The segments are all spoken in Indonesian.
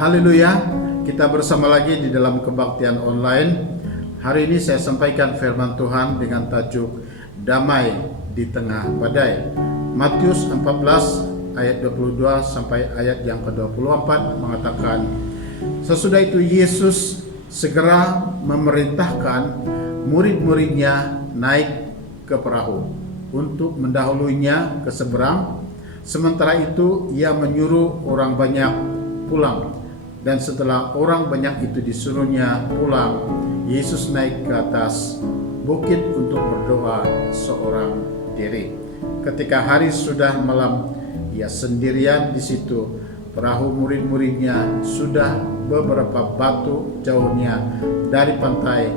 Haleluya, kita bersama lagi di dalam kebaktian online. Hari ini saya sampaikan firman Tuhan dengan tajuk Damai di Tengah Badai. Matius 14 ayat 22 sampai ayat yang ke-24 mengatakan, sesudah itu Yesus segera memerintahkan murid-muridnya naik ke perahu untuk mendahulunya ke seberang. Sementara itu ia menyuruh orang banyak pulang. Dan setelah orang banyak itu disuruhnya pulang, Yesus naik ke atas bukit untuk berdoa seorang diri. Ketika hari sudah malam, ia sendirian di situ. Perahu murid-muridnya sudah beberapa batu jauhnya dari pantai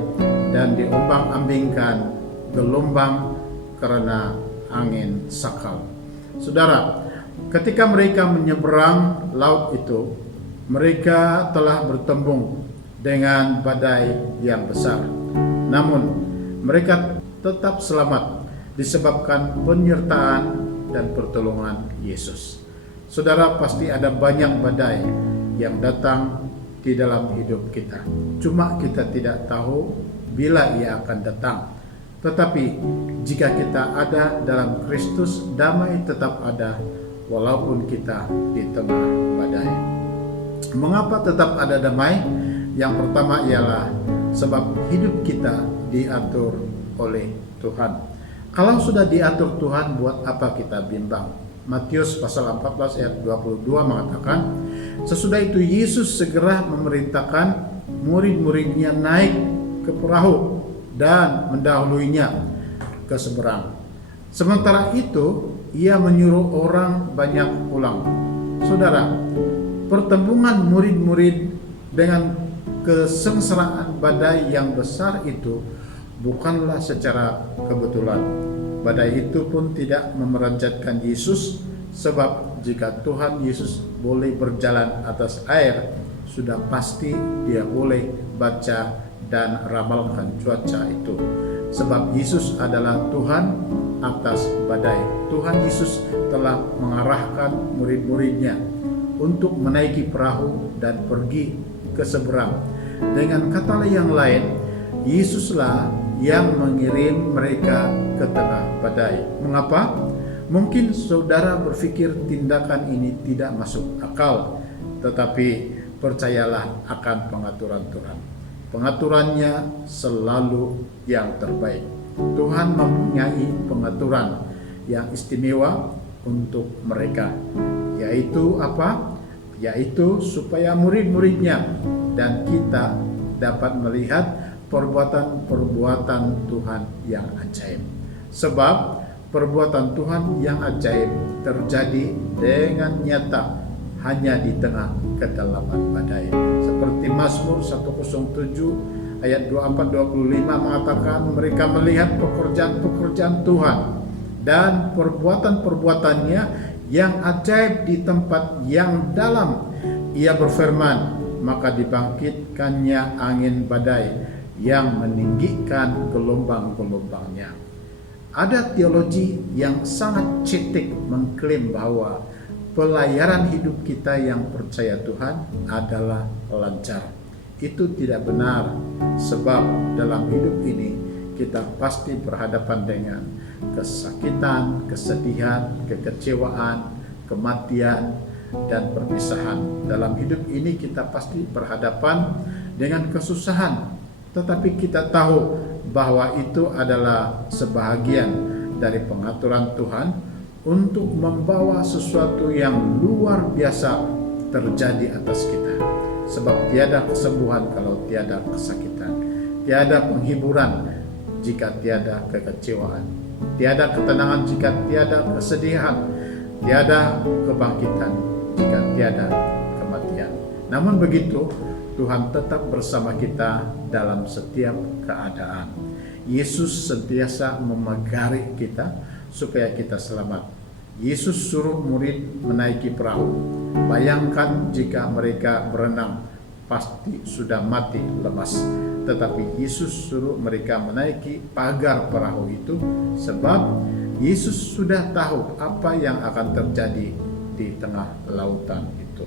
dan diombang-ambingkan gelombang karena angin sakal. Saudara, ketika mereka menyeberang laut itu, mereka telah bertembung dengan badai yang besar. Namun mereka tetap selamat disebabkan penyertaan dan pertolongan Yesus. Saudara, pasti ada banyak badai yang datang di dalam hidup kita. Cuma kita tidak tahu bila ia akan datang. Tetapi jika kita ada dalam Kristus, damai tetap ada walaupun kita di tengah badai. Mengapa tetap ada damai? Yang pertama ialah sebab hidup kita diatur oleh Tuhan. Kalau sudah diatur Tuhan, buat apa kita bimbang? Matius pasal 14 ayat 22 mengatakan, sesudah itu Yesus segera memerintahkan murid-muridnya naik ke perahu dan mendahuluinya ke seberang. Sementara itu ia menyuruh orang banyak pulang. Saudara, pertemuan murid-murid dengan kesengsaraan badai yang besar itu bukanlah secara kebetulan. Badai itu pun tidak memeranjatkan Yesus, sebab jika Tuhan Yesus boleh berjalan atas air, sudah pasti dia boleh baca dan ramalkan cuaca itu. Sebab Yesus adalah Tuhan atas badai. Tuhan Yesus telah mengarahkan murid-muridnya untuk menaiki perahu dan pergi ke seberang. Dengan kata yang lain, Yesuslah yang mengirim mereka ke tengah badai. Mengapa? Mungkin saudara berpikir tindakan ini tidak masuk akal, tetapi percayalah akan pengaturan Tuhan. Pengaturannya selalu yang terbaik. Tuhan mempunyai pengaturan yang istimewa untuk mereka. Yaitu apa? Yaitu supaya murid-muridnya dan kita dapat melihat perbuatan-perbuatan Tuhan yang ajaib. Sebab perbuatan Tuhan yang ajaib terjadi dengan nyata hanya di tengah kedalaman badai. Seperti Mazmur 107 ayat 24-25 mengatakan, mereka melihat pekerjaan-pekerjaan Tuhan dan perbuatan-perbuatannya yang ajaib di tempat yang dalam. Ia berfirman, maka dibangkitkannya angin badai yang meninggikan gelombang-gelombangnya. Ada teologi yang sangat cetek mengklaim bahwa pelayaran hidup kita yang percaya Tuhan adalah lancar. Itu tidak benar, sebab dalam hidup ini kita pasti berhadapan dengan kesakitan, kesedihan, kekecewaan, kematian, dan perpisahan. Dalam hidup ini kita pasti berhadapan dengan kesusahan, tetapi kita tahu bahwa itu adalah sebahagian dari pengaturan Tuhan untuk membawa sesuatu yang luar biasa terjadi atas kita. Sebab tiada kesembuhan kalau tiada kesakitan, tiada penghiburan jika tiada kekecewaan, tiada ketenangan jika tiada kesedihan, tiada kebangkitan jika tiada kematian. Namun begitu, Tuhan tetap bersama kita dalam setiap keadaan. Yesus sentiasa memagari kita supaya kita selamat. Yesus suruh murid menaiki perahu. Bayangkan jika mereka berenang, pasti sudah mati lemas. Tetapi Yesus suruh mereka menaiki pagar perahu itu, sebab Yesus sudah tahu apa yang akan terjadi di tengah lautan itu.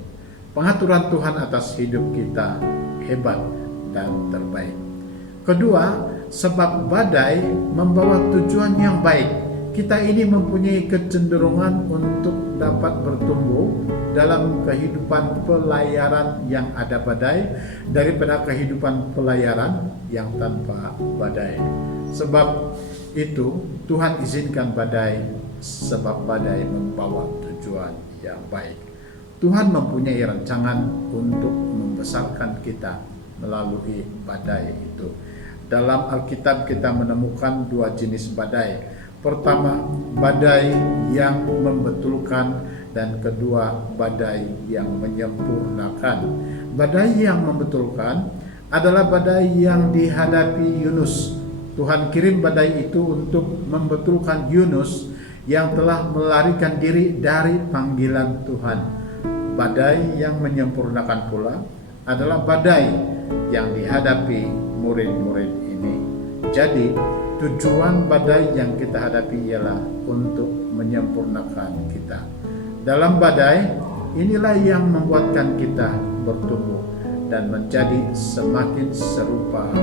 Pengaturan Tuhan atas hidup kita hebat dan terbaik. Kedua, sebab badai membawa tujuan yang baik. Kita ini mempunyai kecenderungan untuk dapat bertumbuh dalam kehidupan pelayaran yang ada badai daripada kehidupan pelayaran yang tanpa badai. Sebab itu Tuhan izinkan badai, sebab badai membawa tujuan yang baik. Tuhan mempunyai rancangan untuk membesarkan kita melalui badai itu. Dalam Alkitab kita menemukan dua jenis badai. Pertama, badai yang membetulkan, dan kedua, badai yang menyempurnakan. Badai yang membetulkan adalah badai yang dihadapi Yunus. Tuhan kirim badai itu untuk membetulkan Yunus yang telah melarikan diri dari panggilan Tuhan. Badai yang menyempurnakan pula adalah badai yang dihadapi murid-murid ini. Jadi, tujuan badai yang kita hadapi ialah untuk menyempurnakan kita. Dalam badai, inilah yang membuatkan kita bertumbuh dan menjadi semakin serupa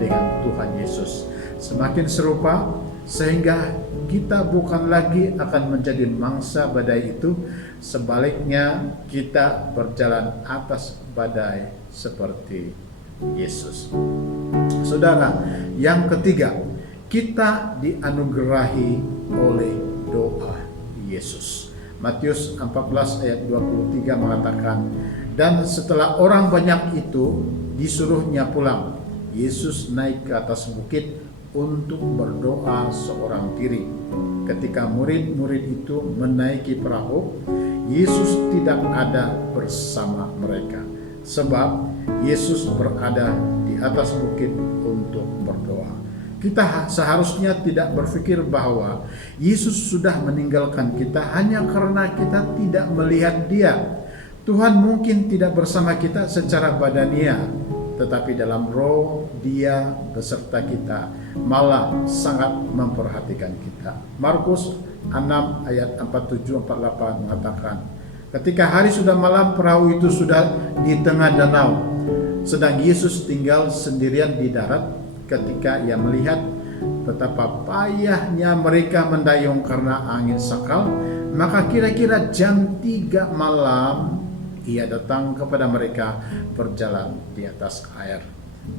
dengan Tuhan Yesus. Semakin serupa sehingga kita bukan lagi akan menjadi mangsa badai itu. Sebaliknya, kita berjalan atas badai seperti Yesus. Saudara, yang ketiga, kita dianugerahi oleh doa Yesus. Matius 14 ayat 23 mengatakan, dan setelah orang banyak itu disuruhnya pulang, Yesus naik ke atas bukit untuk berdoa seorang diri. Ketika murid-murid itu menaiki perahu, Yesus tidak ada bersama mereka, sebab Yesus berada di atas bukit untuk berdoa. Kita seharusnya tidak berpikir bahwa Yesus sudah meninggalkan kita hanya karena kita tidak melihat Dia. Tuhan mungkin tidak bersama kita secara badania, tetapi dalam roh Dia beserta kita, malah sangat memperhatikan kita. Markus 6 ayat 47-48 mengatakan, ketika hari sudah malam, perahu itu sudah di tengah danau, sedang Yesus tinggal sendirian di darat. Ketika ia melihat betapa payahnya mereka mendayung karena angin sakal, maka kira-kira jam 3 malam ia datang kepada mereka berjalan di atas air,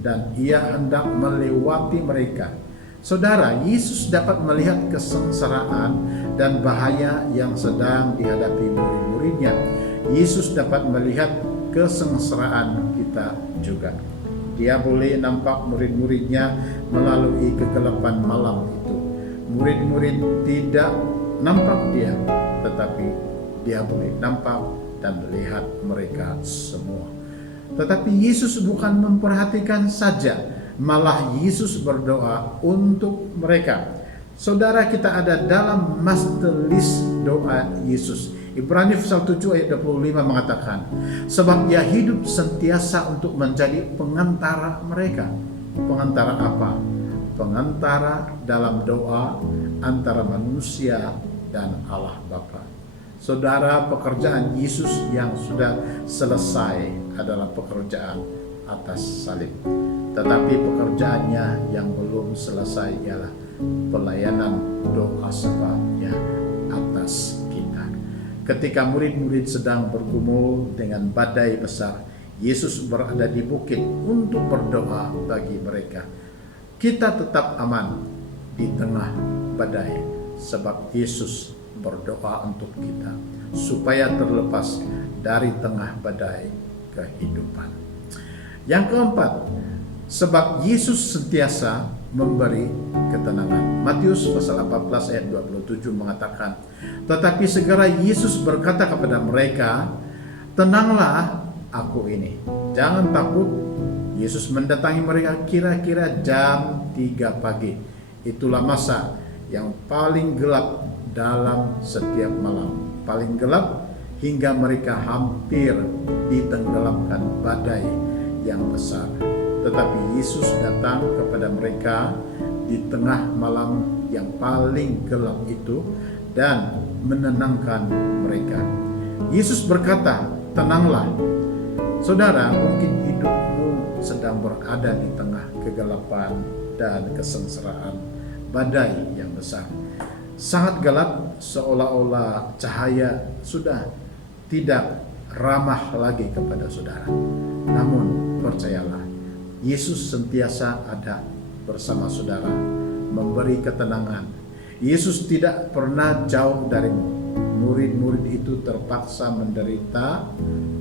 dan ia hendak melewati mereka. Saudara, Yesus dapat melihat kesengsaraan dan bahaya yang sedang dihadapi murid-muridnya. Yesus dapat melihat kesengsaraan kita juga. Dia boleh nampak murid-muridnya melalui kegelapan malam itu. Murid-murid tidak nampak dia, tetapi dia boleh nampak dan melihat mereka semua. Tetapi Yesus bukan memperhatikan saja, malah Yesus berdoa untuk mereka. Saudara, kita ada dalam master list doa Yesus. Ibrani 1:7 ayat 25 mengatakan, sebab ia hidup sentiasa untuk menjadi pengantara mereka. Pengantara apa? Pengantara dalam doa antara manusia dan Allah Bapa. Saudara, pekerjaan Yesus yang sudah selesai adalah pekerjaan atas salib. Tetapi pekerjaannya yang belum selesai ialah pelayanan doa sebabnya atas kita. Ketika murid-murid sedang bergumul dengan badai besar, Yesus berada di bukit untuk berdoa bagi mereka. Kita tetap aman di tengah badai, sebab Yesus berdoa untuk kita supaya terlepas dari tengah badai kehidupan. Yang keempat, sebab Yesus sentiasa memberi ketenangan. Matius pasal 14 ayat 27 mengatakan, tetapi segera Yesus berkata kepada mereka, tenanglah, aku ini, jangan takut. Yesus mendatangi mereka kira-kira jam 3 pagi. Itulah masa yang paling gelap dalam setiap malam, paling gelap hingga mereka hampir ditenggelamkan badai yang besar. Tetapi Yesus datang kepada mereka di tengah malam yang paling gelap itu dan menenangkan mereka. Yesus berkata, tenanglah. Saudara, mungkin hidupmu sedang berada di tengah kegelapan dan kesengsaraan badai yang besar. Sangat gelap, seolah-olah cahaya sudah tidak ramah lagi kepada saudara. Namun percayalah, Yesus sentiasa ada bersama saudara, memberi ketenangan. Yesus tidak pernah jauh darimu. Murid-murid itu terpaksa menderita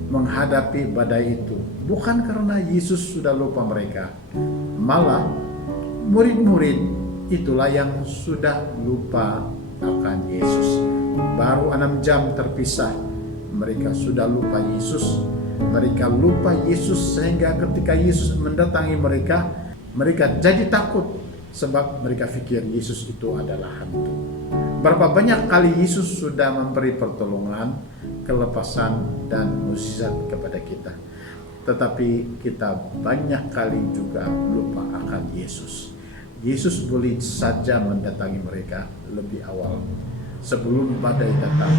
menghadapi badai itu, bukan karena Yesus sudah lupa mereka. Malah murid-murid itulah yang sudah lupa akan Yesus. Baru 6 jam terpisah, mereka sudah lupa Yesus. Mereka lupa Yesus sehingga ketika Yesus mendatangi mereka, mereka jadi takut sebab mereka pikir Yesus itu adalah hantu. Berapa banyak kali Yesus sudah memberi pertolongan, kelepasan, dan mukjizat kepada kita. Tetapi kita banyak kali juga lupa akan Yesus. Yesus boleh saja mendatangi mereka lebih awal, sebelum badai datang.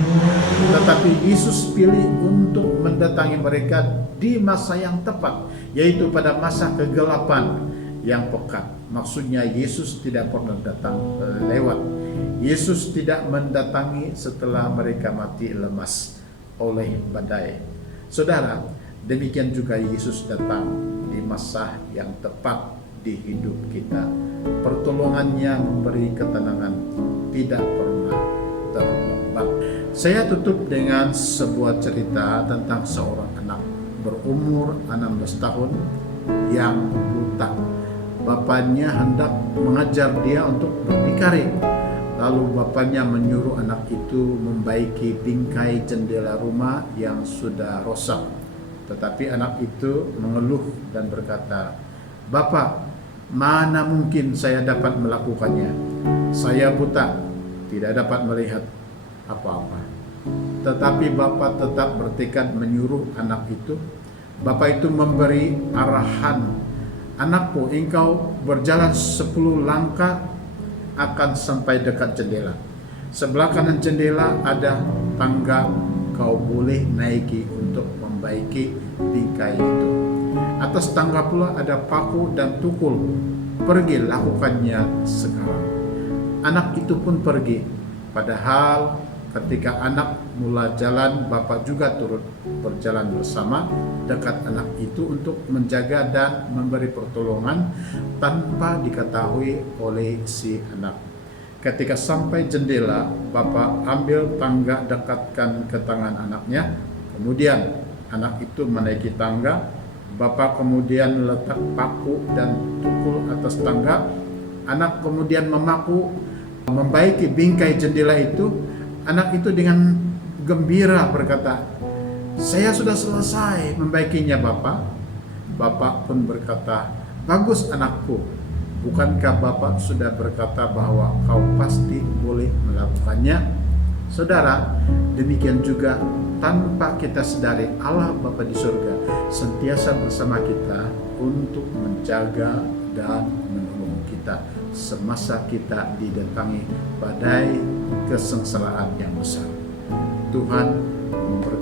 Tetapi Yesus pilih untuk mendatangi mereka di masa yang tepat, yaitu pada masa kegelapan yang pekat. Maksudnya Yesus tidak pernah datang lewat. Yesus tidak mendatangi setelah mereka mati lemas oleh badai. Saudara, demikian juga Yesus datang di masa yang tepat di hidup kita. Pertolongannya memberi ketenangan, tidak pernah terlambat. Saya tutup dengan sebuah cerita tentang seorang anak berumur 16 tahun yang buta. Bapaknya hendak mengajar dia untuk berdikari. Lalu bapaknya menyuruh anak itu membaiki bingkai jendela rumah yang sudah rosak. Tetapi anak itu mengeluh dan berkata, "Bapak, mana mungkin saya dapat melakukannya? Saya buta, tidak dapat melihat apa-apa." Tetapi bapak tetap bertekad menyuruh anak itu. Bapak itu memberi arahan, "Anakku, engkau berjalan 10 langkah akan sampai dekat jendela. Sebelah kanan jendela ada tangga, kau boleh naiki untuk membaiki bingkai itu. Atas tangga pula ada paku dan tukul. Pergi, lakukannya sekarang." Anak itu pun pergi. Padahal ketika anak mula jalan, bapak juga turut berjalan bersama dekat anak itu untuk menjaga dan memberi pertolongan tanpa diketahui oleh si anak. Ketika sampai jendela, bapak ambil tangga, dekatkan ke tangan anaknya. Kemudian anak itu menaiki tangga. Bapak kemudian letak paku dan tukul atas tangga. Anak kemudian membaiki bingkai jendela itu. Anak itu dengan gembira berkata, "Saya sudah selesai membaikinya, Bapak." Bapak pun berkata, "Bagus anakku, bukankah Bapak sudah berkata bahwa kau pasti boleh melakukannya?" Saudara, demikian juga tanpa kita sadari Allah Bapa di surga sentiasa bersama kita untuk menjaga dan menolong kita semasa kita didatangi badai kesengsaraan yang besar. Tuhan memberkati